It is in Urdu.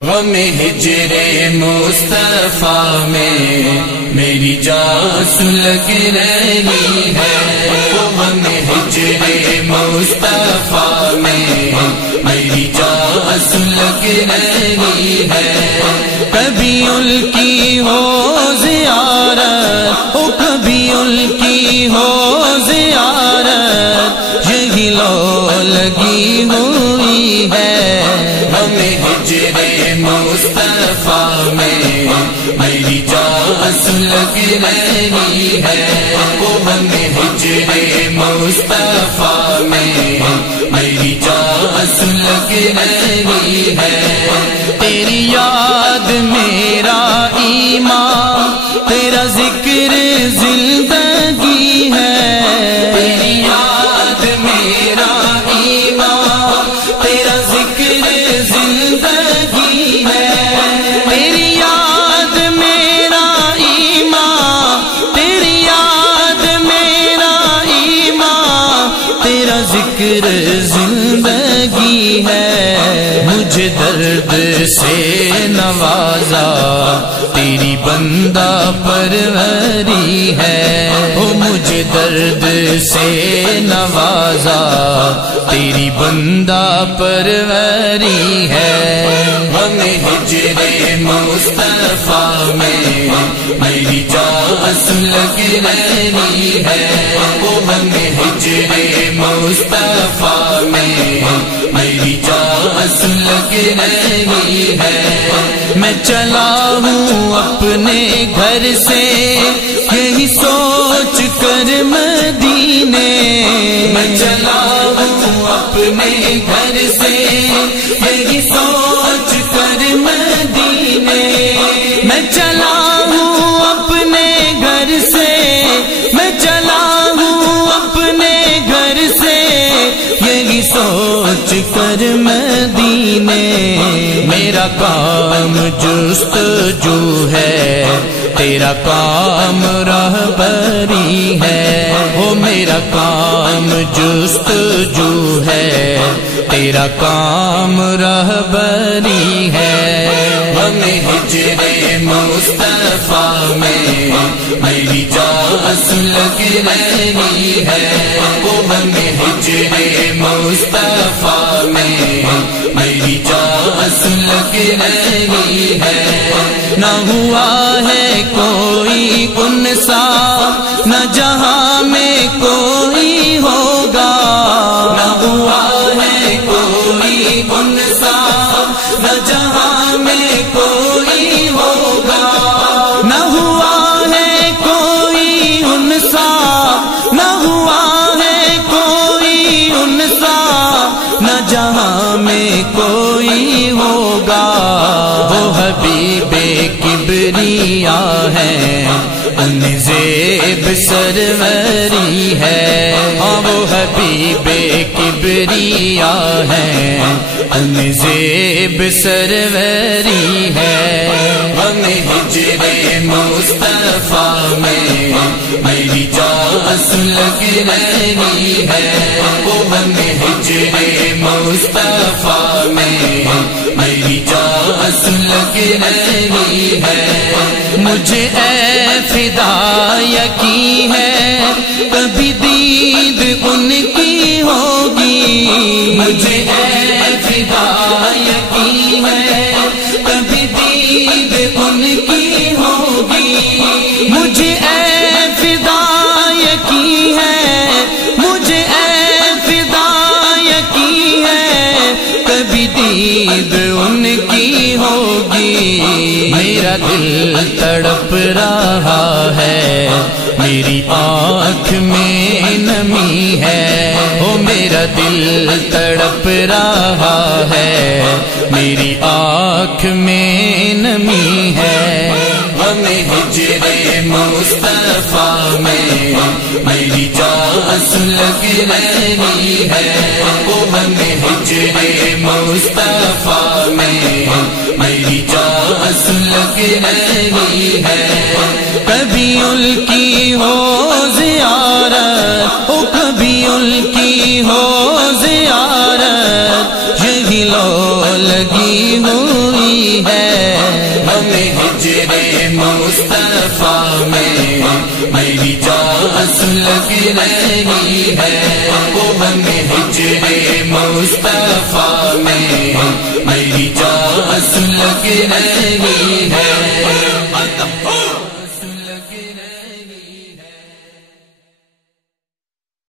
غم ہجر مصطفیٰ میں میری جان سلگ رہی ہے، غم ہجر مصطفیٰ میں میری جان سلگ رہی ہے۔ کبھی ان کی ہو زیارت، کبھی ان کی ہو زیارت، یہی لو لگی ہوئی ہے۔ غم ہجر مصطفیٰ میں میری جان سلگ رہی ہے، غم ہجر مصطفیٰ میں میری جان سلگ رہی ہے۔ تیری یاد میرا ایمان، تیرا ذکر زندگی ہے، تیری یاد میرا ایمان، تیرا ذکر زندگی ہے، تیری یاد میرا ایمان، تیری یاد میرا ایمان، تیرا ذکر زندگی ہے۔ مجھے درد سے نوازا تیری بندہ پروری ہے، مجھے درد سے نوازا تیری بندہ پروری ہے۔ غم ہجر مصطفیٰ میں میری جان سلگ رہی ہے، غم ہجر مصطفیٰ میں میری جان سلگ رہی ہے۔ میں چلا ہوں اپنے گھر سے یہی سوچ کر مدینے، میں چلا ہوں اپنے گھر سے یہی سوچ کر مدینے، میں چلا ہوں اپنے گھر سے، میں چلا ہوں اپنے گھر سے یہی سوچ کر مدینے۔ میرا کام جستجو ہے، تیرا کام رہبری ہے، وہ میرا کام جستجو ہے، تیرا کام رہبری ہے۔ غم ہجر مصطفیٰ میں میری جان سلگ رہی ہے، غم ہجر مصطفیٰ میں میری جان سلگ رہی ہے۔ نہ ہوا ہے کوئی ان سا، نہ جہاں میں کوئی ہوگا، نہ ہوا ہے کوئی ان سا، نہ جہاں میں کوئی ہوگا، نہ ہوا ہے کوئی ان سا، نہ ہوا ہے کوئی ان سا، نہ جہاں میں کوئی ہوگا۔ وہ حبیب کبریا ہے، ان زیب سروری ہے، وہ حبیب کبریا ہے، ان زیب سروری ہے۔ غم ہجر مصطفیٰ میں میری جان سلگ رہی ہے، غم ہجر مصطفیٰ میں میری جان سلگ رہی ہے۔ مجھے اے فدا یقین ہے کبھی دید ان کی ہوگی، مجھے اے فدا یقین ہے کبھی دید ان کی ہوگی، مجھے اے فدا یقین ہے، مجھے اے فدا یقین ہے کبھی دید ان کی ہوگی۔ میرا دل تڑپ رہا ہے، میری آنکھ میں نمی ہے، او میرا دل تڑپ رہا ہے، میری آنکھ میں نمی ہے۔ غم ہجر مصطفیٰ میں میری جان سلگ رہی ہے، غم ہجر مصطفیٰ میں میری جان سلگ رہی ہے۔ کبھی ان کی ہو زیارت، کبھی ان کی ہو زیارت، یہی لو لگی ہوئی میں میری جان لگ رہی ہے، وہ ہمیں ہجر مصطفیٰ میں میری جان لگ رہی ہے۔